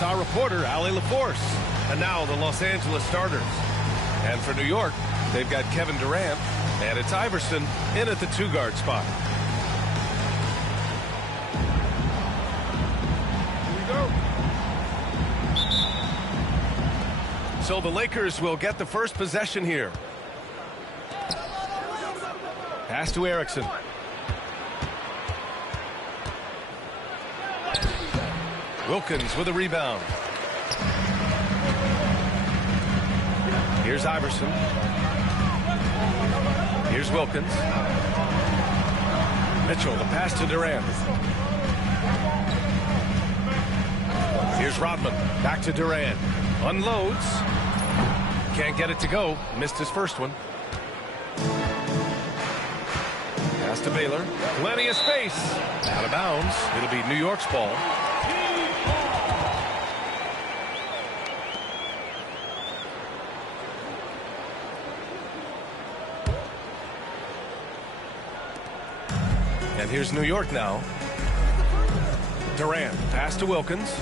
Our reporter, Ali LaForce. And now the Los Angeles starters. And for New York, they've got Kevin Durant, and it's Iverson in at the 2-guard spot. Here we go. So the Lakers will get the first possession here. Pass to Erickson. Wilkins with a rebound. Here's Iverson. Here's Wilkins. Mitchell, the pass to Durant. Here's Rodman. Back to Durant. Unloads. Can't get it to go. Missed his first one. Pass to Baylor. Plenty of space. Out of bounds. It'll be New York's ball. And here's New York now. Durant, pass to Wilkins.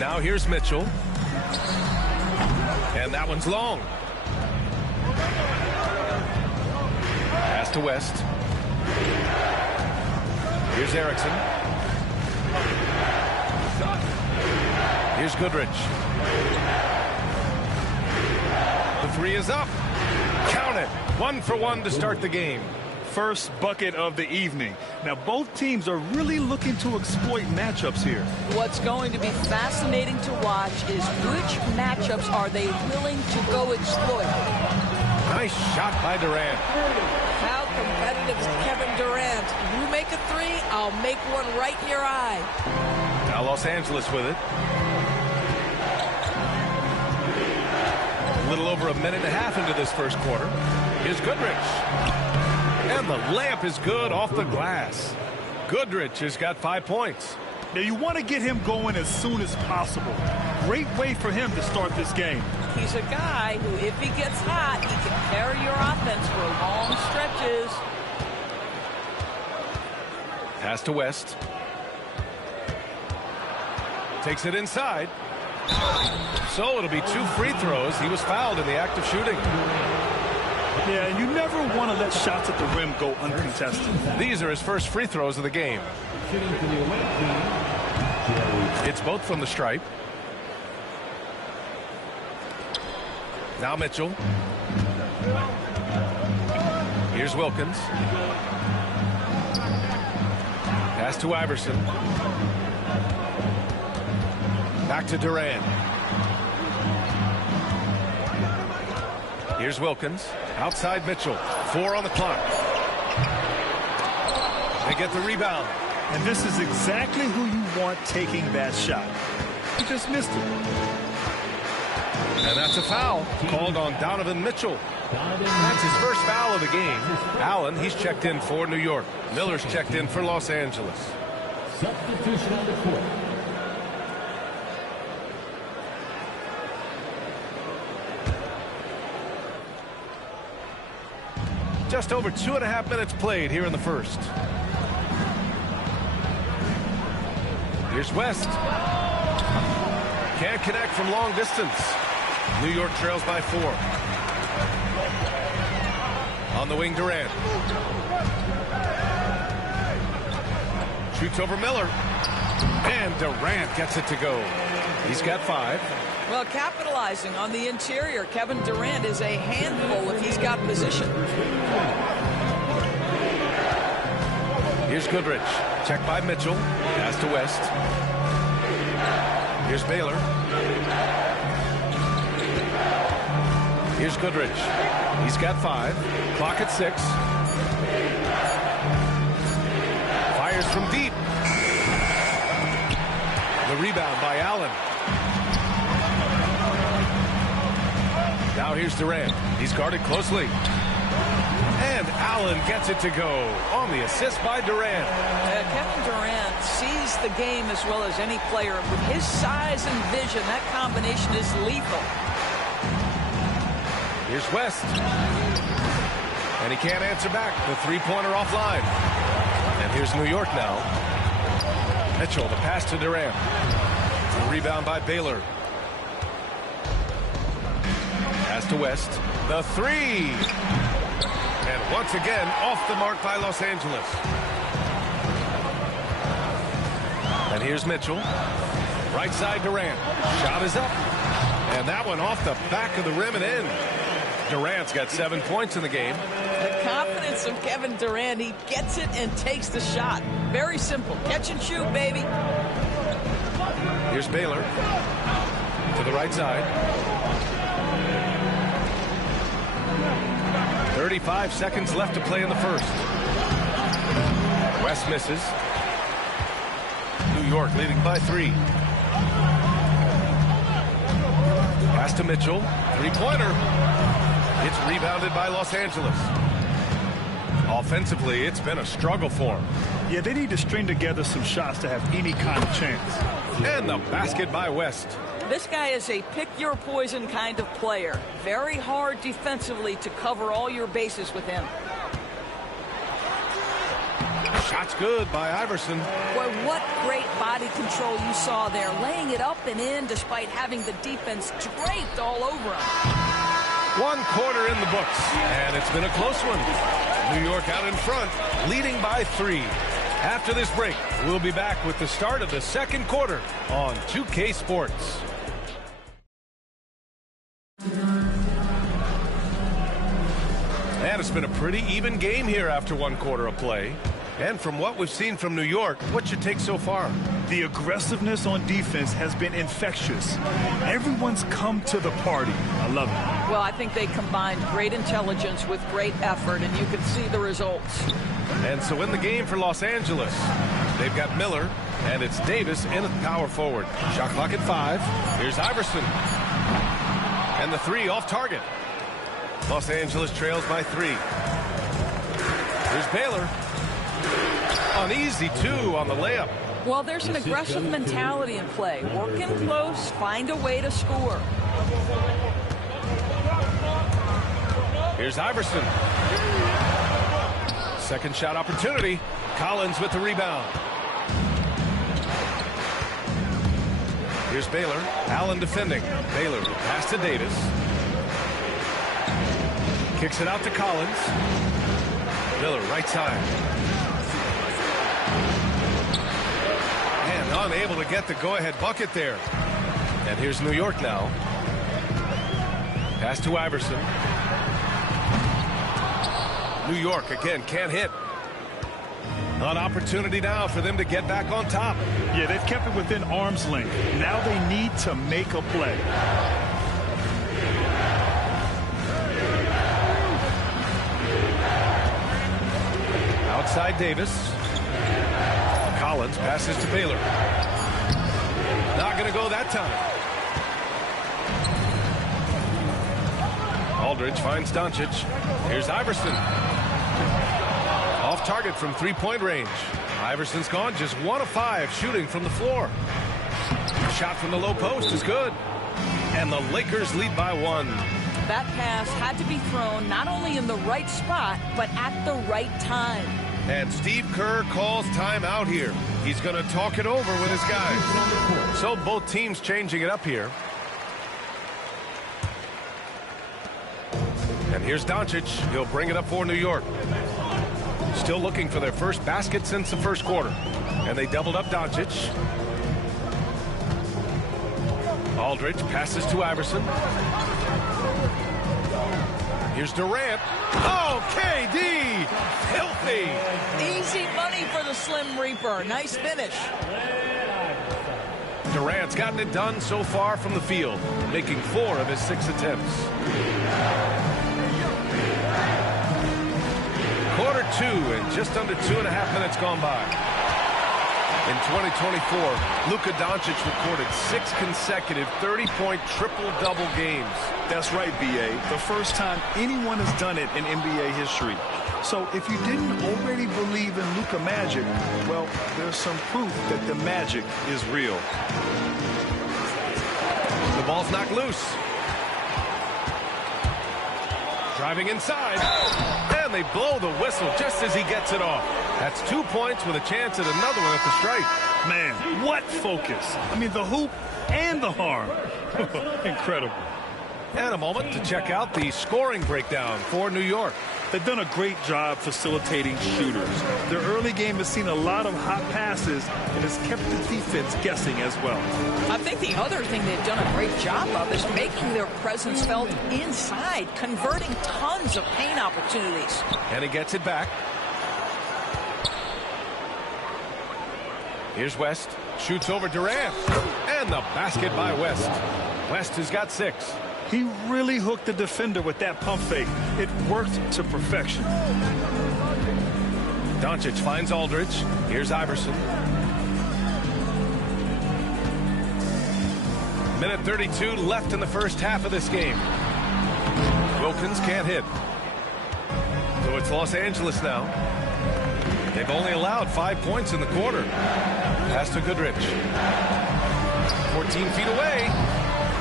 Now here's Mitchell. And that one's long. Pass to West. Here's Erickson. Here's Goodrich. The three is up. Count it. 1 for 1 to start the game. First bucket of the evening. Now both teams are really looking to exploit matchups here. What's going to be fascinating to watch is which matchups are they willing to go exploit. Nice shot by Durant. How competitive is Kevin Durant? You make a three, I'll make one right in your eye. Now Los Angeles with it. A little over a minute and a half into this first quarter. Here's Goodrich. And the layup is good off the glass. Goodrich has got 5 points. Now you want to get him going as soon as possible. Great way for him to start this game. He's a guy who, if he gets hot, he can carry your offense for long stretches. Pass to West. Takes it inside. So it'll be 2 free throws. He was fouled in the act of shooting. Yeah, and you never want to let shots at the rim go uncontested. These are his first free throws of the game. It's both from the stripe. Now Mitchell. Here's Wilkins. Pass to Iverson. Back to Durant. Here's Wilkins. Outside Mitchell. 4 on the clock. They get the rebound. And this is exactly who you want taking that shot. He just missed it. And that's a foul called on Donovan Mitchell. That's his first foul of the game. Allen, he's checked in for New York. Miller's checked in for Los Angeles. Substitution on the court. Just over 2.5 minutes played here in the first. Here's West. Can't connect from long distance. New York trails by 4. On the wing, Durant. Shoots over Miller. And Durant gets it to go. He's got 5. Well, capitalizing on the interior, Kevin Durant is a handful if he's got position. Here's Goodrich. Checked by Mitchell. Pass to West. Here's Baylor. Here's Goodrich. He's got 5. Clock at 6. Fires from deep. The rebound by Allen. Now here's Durant. He's guarded closely. And Allen gets it to go on the assist by Durant. Kevin Durant sees the game as well as any player. With his size and vision, that combination is lethal. Here's West. And he can't answer back. The three-pointer offline. And here's New York now. Mitchell, the pass to Durant. The rebound by Baylor. Pass to West. The three. And once again, off the mark by Los Angeles. And here's Mitchell. Right side Durant. Shot is up. And that one off the back of the rim and in. Durant's got 7 points in the game. The confidence of Kevin Durant. He gets it and takes the shot. Very simple. Catch and shoot, baby. Here's Baylor. To the right side. 35 seconds left to play in the first. West misses. New York leading by 3. Pass to Mitchell. Three-pointer. It's rebounded by Los Angeles. Offensively, it's been a struggle for them. Yeah, they need to string together some shots to have any kind of chance. And the basket by West. This guy is a pick-your-poison kind of player. Very hard defensively to cover all your bases with him. Shot's good by Iverson. Boy, what great body control you saw there. Laying it up and in despite having the defense draped all over him. 1 quarter in the books, and it's been a close one. New York out in front, leading by 3. After this break, we'll be back with the start of the second quarter on 2K Sports. And it's been a pretty even game here after 1 quarter of play. And from what we've seen from New York, what's your take so far? The aggressiveness on defense has been infectious. Everyone's come to the party. I love it. Well, I think they combined great intelligence with great effort, and you can see the results. And so in the game for Los Angeles, they've got Miller, and it's Davis in at power forward. Shot clock at 5. Here's Iverson. And the three off target. Los Angeles trails by 3. Here's Baylor. An easy 2 on the layup. Well, there's an aggressive mentality in play. Working close, find a way to score. Here's Iverson. Second shot opportunity. Collins with the rebound. Here's Baylor. Allen defending. Baylor will pass to Davis. Kicks it out to Collins. Miller right side. And unable to get the go-ahead bucket there. And here's New York now. Pass to Iverson. New York again can't hit. An opportunity now for them to get back on top. Yeah, they've kept it within arm's length. Now they need to make a play. Outside Davis. Collins passes to Baylor. Not going to go that time. Aldridge finds Doncic. Here's Iverson. Off target from three-point range. Iverson's gone just 1 of 5 shooting from the floor. Shot from the low post is good. And the Lakers lead by 1. That pass had to be thrown not only in the right spot, but at the right time. And Steve Kerr calls timeout here. He's going to talk it over with his guys. So both teams changing it up here. And here's Doncic. He'll bring it up for New York. Still looking for their first basket since the first quarter. And they doubled up Doncic. Aldridge passes to Iverson. Here's Durant. Oh, KD! Filthy! Easy money for the Slim Reaper. Nice finish. Durant's gotten it done so far from the field, making 4 of his 6 attempts. Quarter 2 and just under 2.5 minutes gone by. In 2024, Luka Doncic recorded 6 consecutive 30-point triple-double games. That's right, B.A. The first time anyone has done it in NBA history. So if you didn't already believe in Luka magic, well, there's some proof that the magic is real. The ball's knocked loose. Driving inside. And And they blow the whistle just as he gets it off. That's 2 points with a chance at another one at the stripe. Man, what focus. I mean, the hoop and the harm. Incredible. And a moment to check out the scoring breakdown for New York. They've done a great job facilitating shooters. Their early game has seen a lot of hot passes and has kept the defense guessing as well. I think the other thing they've done a great job of is making their presence felt inside, converting tons of paint opportunities. And he gets it back. Here's West. Shoots over Durant. And the basket by West. West has got 6. He really hooked the defender with that pump fake. It worked to perfection. Doncic finds Aldridge. Here's Iverson. Minute 32 left in the first half of this game. Wilkins can't hit. So it's Los Angeles now. They've only allowed 5 points in the quarter. Pass to Goodrich. 14 feet away.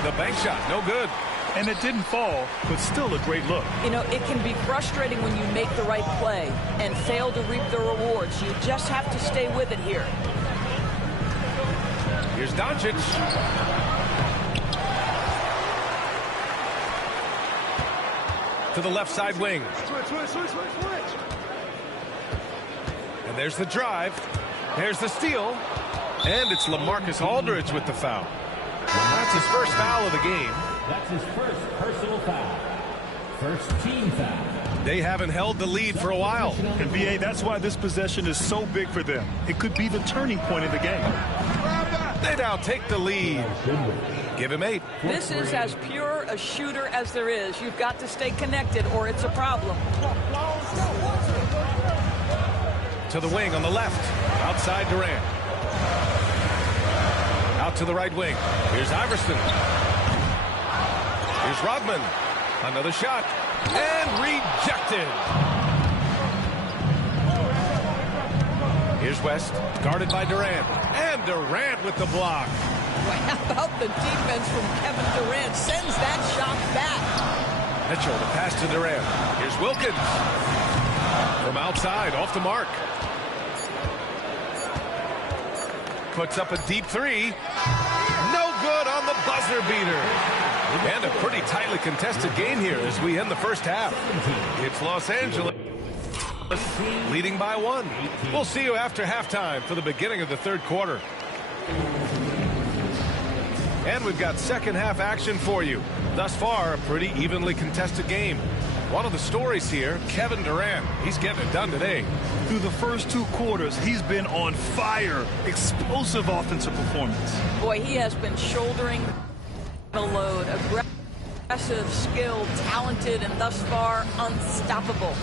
The bank shot, no good. And it didn't fall, but still a great look. You know, it can be frustrating when you make the right play and fail to reap the rewards. You just have to stay with it here. Here's Doncic. To the left side wing. And there's the drive. There's the steal. And it's LaMarcus Aldridge with the foul. That's his first foul of the game. That's his first personal foul. First team foul. They haven't held the lead for a while. And BA, that's why this possession is so big for them. It could be the turning point in the game. They now take the lead. Give him 8. This is as pure a shooter as there is. You've got to stay connected or it's a problem. To the wing on the left. Outside Durant. Out to the right wing. Here's Iverson. Here's Rodman. Another shot. And rejected. Here's West. Guarded by Durant. And Durant with the block. Boy, how about the defense from Kevin Durant? Sends that shot back. Mitchell, the pass to Durant. Here's Wilkins. From outside, off the mark. Puts up a deep 3. No good on the buzzer beater. And a pretty tightly contested game here as we end the first half. It's Los Angeles leading by 1. We'll see you after halftime for the beginning of the third quarter. And we've got second half action for you. Thus far, a pretty evenly contested game. One of the stories here, Kevin Durant. He's getting it done today. Through the first 2 quarters, he's been on fire. Explosive offensive performance. Boy, he has been shouldering the load. Aggressive, skilled, talented, and thus far unstoppable.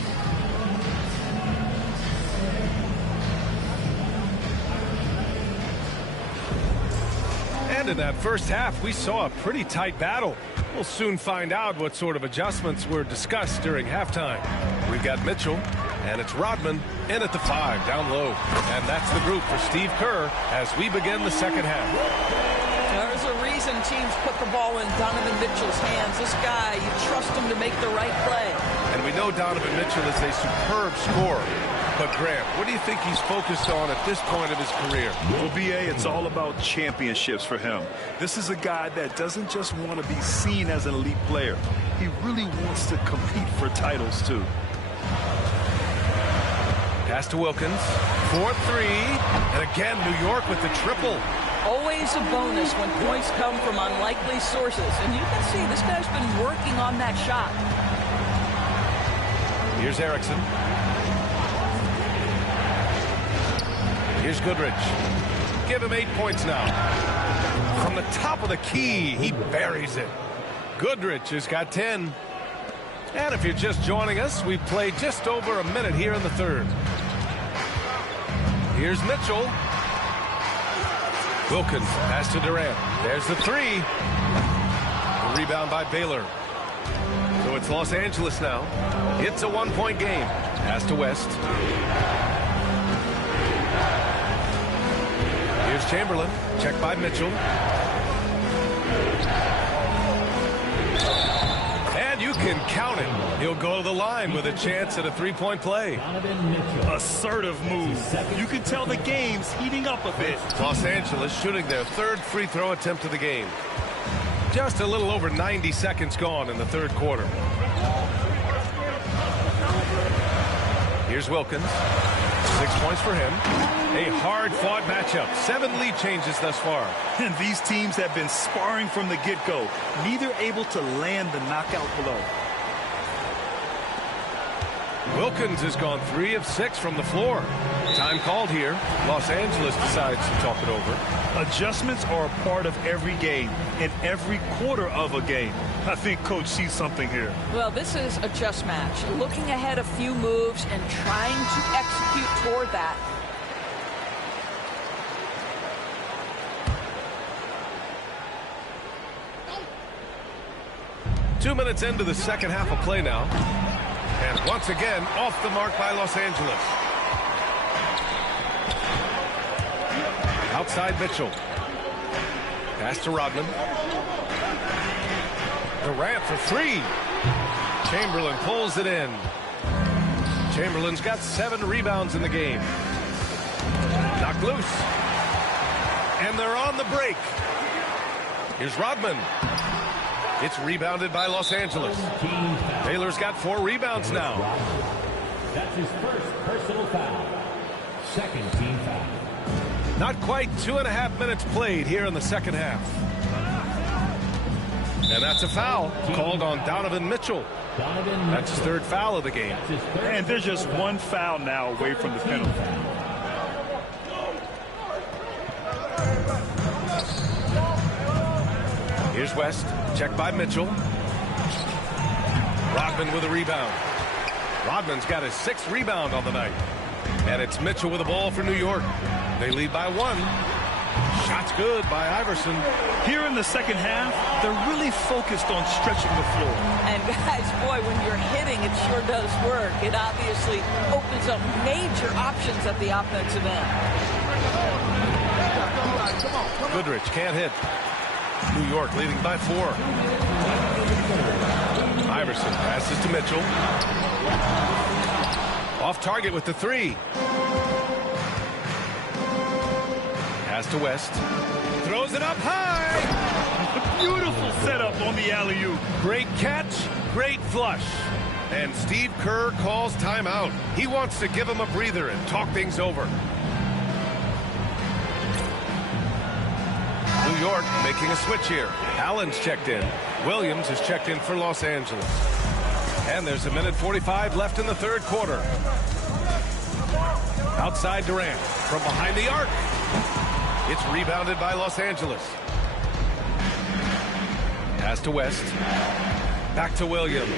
And in that first half, we saw a pretty tight battle. We'll soon find out what sort of adjustments were discussed during halftime. We've got Mitchell, and it's Rodman in at the 5, down low. And that's the group for Steve Kerr as we begin the second half. There's a reason teams put the ball in Donovan Mitchell's hands. This guy, you trust him to make the right play. And we know Donovan Mitchell is a superb scorer. But, Grant, what do you think he's focused on at this point of his career? Well, BA, it's all about championships for him. This is a guy that doesn't just want to be seen as an elite player. He really wants to compete for titles, too. Pass to Wilkins. 4-3. And again, New York with the triple. Always a bonus when points come from unlikely sources. And you can see this guy's been working on that shot. Here's Erickson. Here's Goodrich. Give him 8 points now. From the top of the key, he buries it. Goodrich has got 10. And if you're just joining us, we've played just over a minute here in the third. Here's Mitchell. Wilkins, pass to Durant. There's the 3. The rebound by Baylor. So it's Los Angeles now. It's a 1-point game. Pass to West. Here's Chamberlain. Checked by Mitchell. And you can count it. He'll go to the line with a chance at a three-point play. Donovan Mitchell. Assertive move. You can tell the game's heating up a bit. Los Angeles shooting their third free throw attempt of the game. Just a little over 90 seconds gone in the third quarter. Here's Wilkins. 6 points for him. A hard-fought matchup. 7 lead changes thus far. And these teams have been sparring from the get-go, neither able to land the knockout blow. Wilkins has gone 3 of 6 from the floor. Time called here. Los Angeles decides to talk it over. Adjustments are a part of every game and every quarter of a game. I think Coach sees something here. Well, this is a chess match. Looking ahead a few moves and trying to execute toward that. Two minutes into the second half of play now. And once again, off the mark by Los Angeles. Outside Mitchell. Pass to Rodman. Durant for 3. Chamberlain pulls it in. Chamberlain's got 7 rebounds in the game. Knocked loose. And they're on the break. Here's Rodman. It's rebounded by Los Angeles. Taylor's got 4 rebounds now. That's his first personal foul. Second team foul. Not quite 2.5 minutes played here in the second half. And that's a foul called on Donovan Mitchell. That's his 3rd foul of the game. And there's just 1 foul now away from the penalty. Here's West. Check by Mitchell. Rodman with a rebound. Rodman's got his 6th rebound on the night. And it's Mitchell with the ball for New York. They lead by 1. Shot's good by Iverson. Here in the second half, they're really focused on stretching the floor. And guys, boy, when you're hitting, it sure does work. It obviously opens up major options at the offensive end. Goodrich can't hit. New York leading by 4. Iverson passes to Mitchell. Off target with the 3. Pass to West. Throws it up high. Beautiful setup on the alley-oop. Great catch, great flush. And Steve Kerr calls timeout. He wants to give him a breather and talk things over. New York making a switch here. Allen's checked in. Williams has checked in for Los Angeles. And there's 1:45 left in the third quarter. Outside Durant from behind the arc. It's rebounded by Los Angeles. Pass to West. Back to Williams.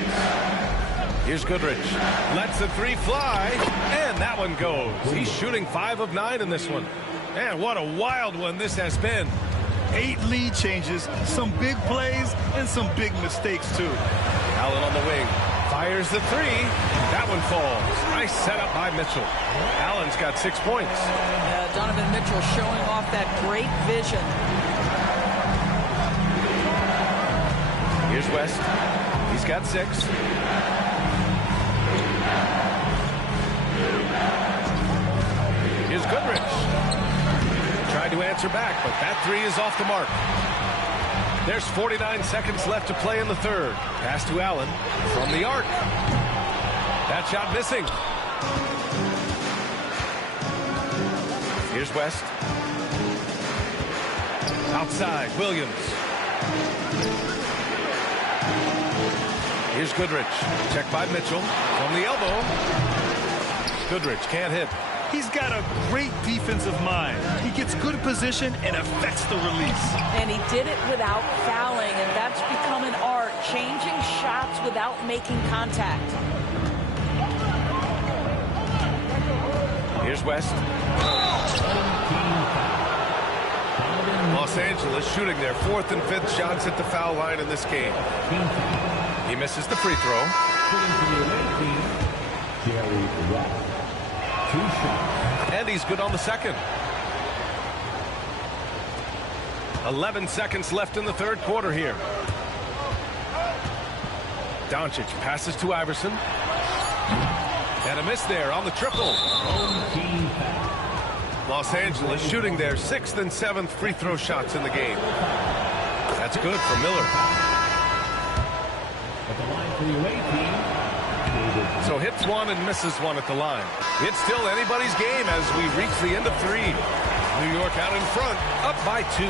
Here's Goodrich. Lets the 3 fly. And that one goes. He's shooting 5 of 9 in this one. Man, what a wild one this has been. 8 lead changes, some big plays, and some big mistakes, too. Allen on the wing. Fires the 3. That one falls. Nice setup by Mitchell. Allen's got 6 points. Donovan Mitchell showing off that great vision. Here's West. He's got 6. Here's Goodrich. Tried to answer back, but that 3 is off the mark. There's 49 seconds left to play in the third. Pass to Allen from the arc. That shot missing. Here's West. Outside, Williams. Here's Goodrich. Check by Mitchell. From the elbow. Goodrich can't hit. He's got a great defensive mind. He gets good position and affects the release. And he did it without fouling, and that's become an art, changing shots without making contact. Here's West. Los Angeles shooting their 4th and 5th shots at the foul line in this game. He misses the free throw. And he's good on the second. 11 seconds left in the third quarter here. Doncic passes to Iverson. And a miss there on the triple. Los Angeles shooting their 6th and 7th free throw shots in the game. That's good for Miller. At the line for the away team, So hits one and misses one at the line. It's still anybody's game as we reach the end of 3. New York out in front, up by 2.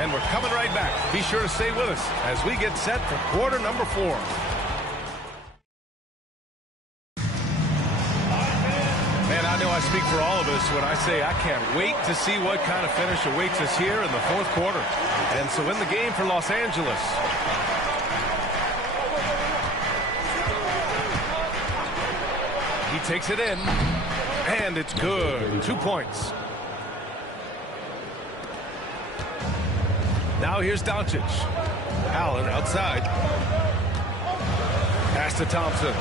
And we're coming right back. Be sure to stay with us as we get set for quarter number 4. Man, I know I speak for all of us when I say I can't wait to see what kind of finish awaits us here in the 4th quarter. And so in the game for Los Angeles, he takes it in, and it's good. 2 points. Now here's Doncic. Allen outside. Pass to Thompson.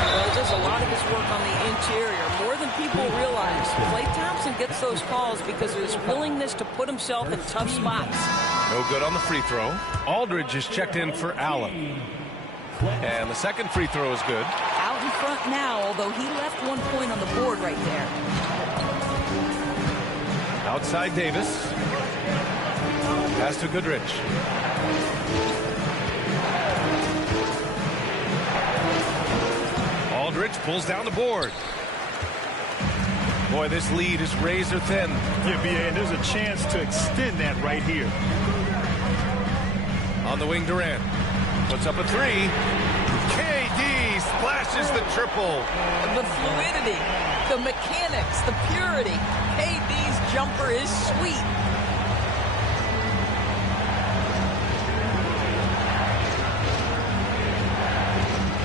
Well, he does a lot of his work on the interior, more than people realize. Klay Thompson gets those calls because of his willingness to put himself in tough spots. No good on the free throw. Aldridge is checked in for Allen. And the second free throw is good. Out in front now, although he left 1 point on the board right there. Outside Davis. Pass to Goodrich. Aldridge pulls down the board. Boy, this lead is razor thin. Yeah, B.A., and there's a chance to extend that right here. On the wing, Durant. Puts up a 3. KD splashes the triple. The fluidity, the mechanics, the purity. KD's jumper is sweet.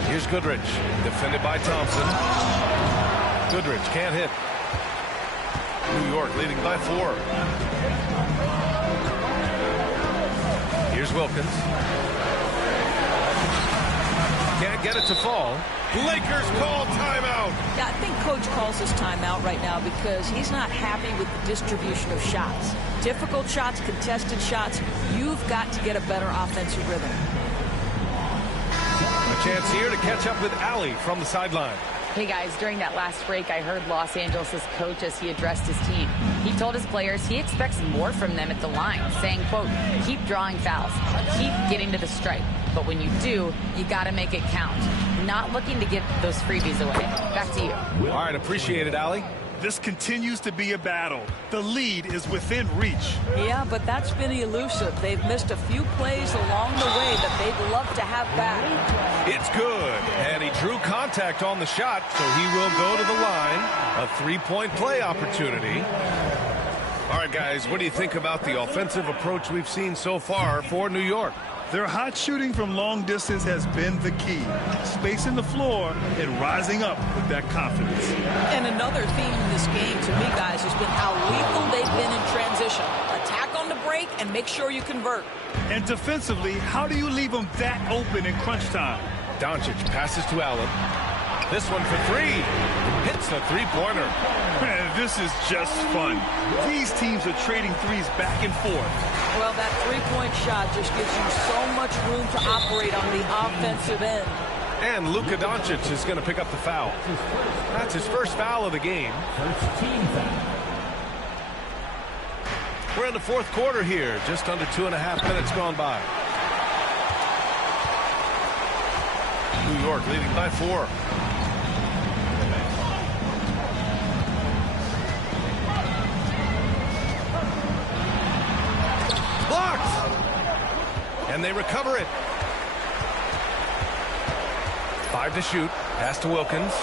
Here's Goodrich, defended by Thompson. Goodrich can't hit. New York leading by 4. Here's Wilkins. Can't get it to fall. Lakers call timeout. Yeah, I think Coach calls his timeout right now because he's not happy with the distribution of shots. Difficult shots, contested shots. You've got to get a better offensive rhythm. A chance here to catch up with Allie from the sideline. Hey guys, during that last break, I heard Los Angeles' coach as he addressed his team. He told his players he expects more from them at the line, saying, quote, keep drawing fouls, keep getting to the stripe. But when you do, you got to make it count. Not looking to give those freebies away. Back to you. All right, appreciate it, Allie. This continues to be a battle. The lead is within reach. Yeah, but that's been elusive. They've missed a few plays along the way that they'd love to have back. It's good, and he drew contact on the shot, so he will go to the line. A 3-point play opportunity. All right, guys, what do you think about the offensive approach we've seen so far for New York? Their hot shooting from long distance has been the key. Spacing the floor and rising up with that confidence. And another theme in this game, to me, guys, has been how lethal they've been in transition. Attack on the break and make sure you convert. And defensively, how do you leave them that open in crunch time? Doncic passes to Allen. This one for 3. Hits the three-pointer. Man, this is just fun. These teams are trading threes back and forth. Well, that three-point shot just gives you so much room to operate on the offensive end. And Luka Doncic is going to pick up the foul. That's his first foul of the game. first team foul. We're in the 4th quarter here. Just under 2.5 minutes gone by. New York leading by 4. Blocked! And they recover it. 5 to shoot. Pass to Wilkins.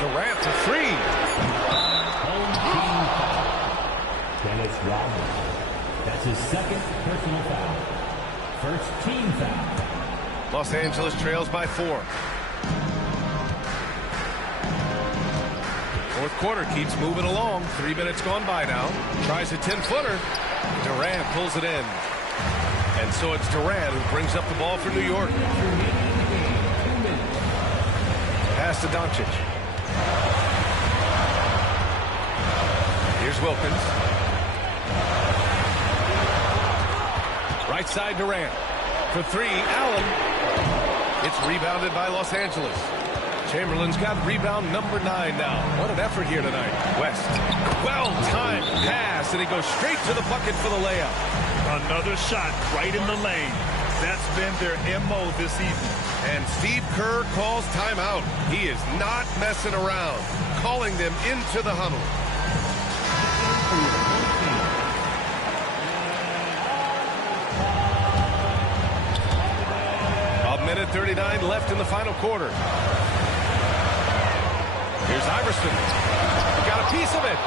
Durant to 3. Home team foul. Dennis Rodman. That's his second personal foul. First team foul. Los Angeles trails by 4. 4th quarter keeps moving along. 3 minutes gone by now. Tries a 10-footer. Durant pulls it in. And so it's Durant who brings up the ball for New York. Pass to Doncic. Here's Wilkins. Right side Durant. For three, Allen. It's rebounded by Los Angeles. Chamberlain's got rebound number 9 now. What an effort here tonight. West. Well-timed pass, and he goes straight to the bucket for the layup. Another shot right in the lane. That's been their MO this evening. And Steve Kerr calls timeout. He is not messing around, calling them into the huddle. A minute 39 left in the final quarter. Here's Iverson. Got a piece of it.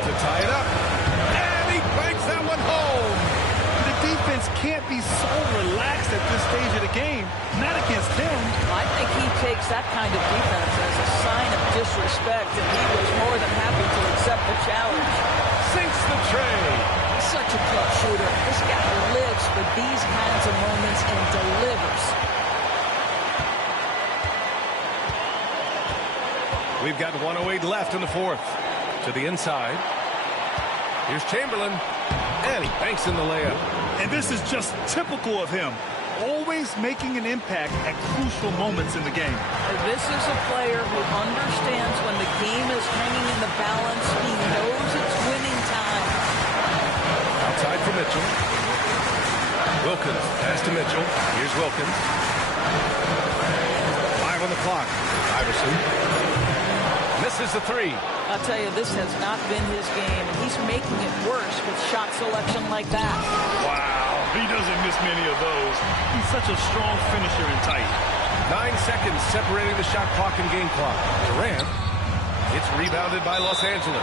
To tie it up. And he banks that one home. The defense can't be so relaxed at this stage of the game. Not against him. I think he takes that kind of defense as a sign of disrespect, and he was more than happy to accept the challenge. Sinks the tray. He's such a clutch shooter. This guy lives for these kinds of moments and delivers. We've got 1:08 left in the fourth. To the inside. Here's Chamberlain. And he banks in the layup. And this is just typical of him. Always making an impact at crucial moments in the game. This is a player who understands when the game is hanging in the balance. He knows it's winning time. Outside for Mitchell. Wilkins pass to Mitchell. Here's Wilkins. 5 on the clock. Iverson misses the three. I'll tell you, this has not been his game. He's making it worse with shot selection like that. Wow, he doesn't miss many of those. He's such a strong finisher in tight. 9 seconds separating the shot clock and game clock. Durant. It's rebounded by Los Angeles.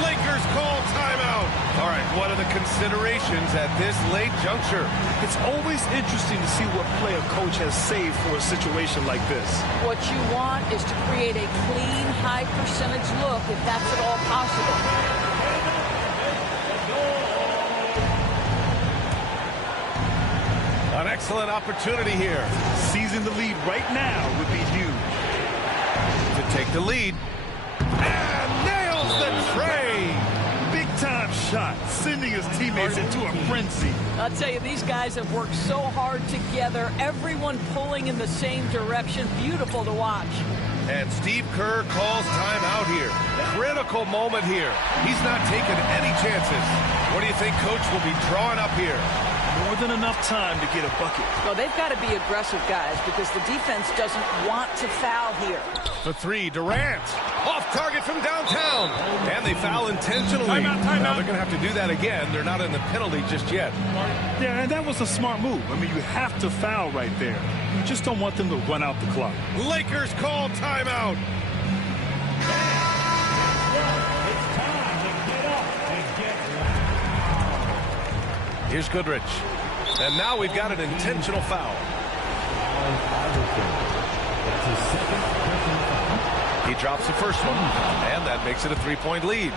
Lakers call timeout. All right, what are the considerations at this late juncture? It's always interesting to see what play a coach has saved for a situation like this. What you want is to create a clean, high percentage look if that's at all possible. An excellent opportunity here. Seizing the lead right now would be huge. To take the lead. And nails the tray. Big-time shot, sending his teammates into a frenzy. I'll tell you, these guys have worked so hard together. Everyone pulling in the same direction. Beautiful to watch. And Steve Kerr calls timeout here. Critical moment here. He's not taking any chances. What do you think Coach will be drawing up here? More than enough time to get a bucket. Well, they've got to be aggressive, guys, because the defense doesn't want to foul here. The three, Durant. Off target from downtown. And they foul intentionally. Timeout. Now they're going to have to do that again. They're not in the penalty just yet. Yeah, and that was a smart move. I mean, you have to foul right there. You just don't want them to run out the clock. Lakers call timeout. It's time to get up and get loud. Here's Goodrich. And now we've got an intentional foul. He drops the first one, and that makes it a 3-point lead.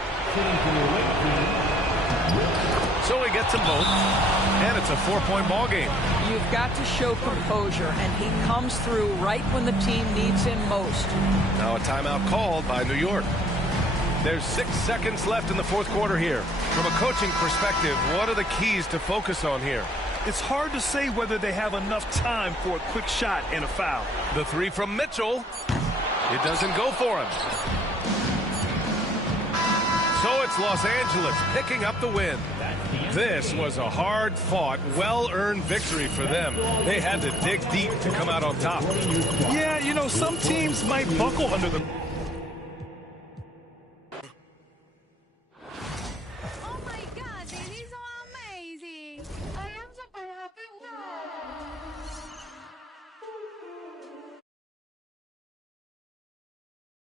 So he gets them both, and it's a 4-point ball game. You've got to show composure, and he comes through right when the team needs him most. Now a timeout called by New York. There's 6 seconds left in the fourth quarter here. From a coaching perspective, what are the keys to focus on here? It's hard to say whether they have enough time for a quick shot and a foul. The three from Mitchell. It doesn't go for him. So it's Los Angeles picking up the win. This was a hard-fought, well-earned victory for them. They had to dig deep to come out on top. Yeah, you know, some teams might buckle under them.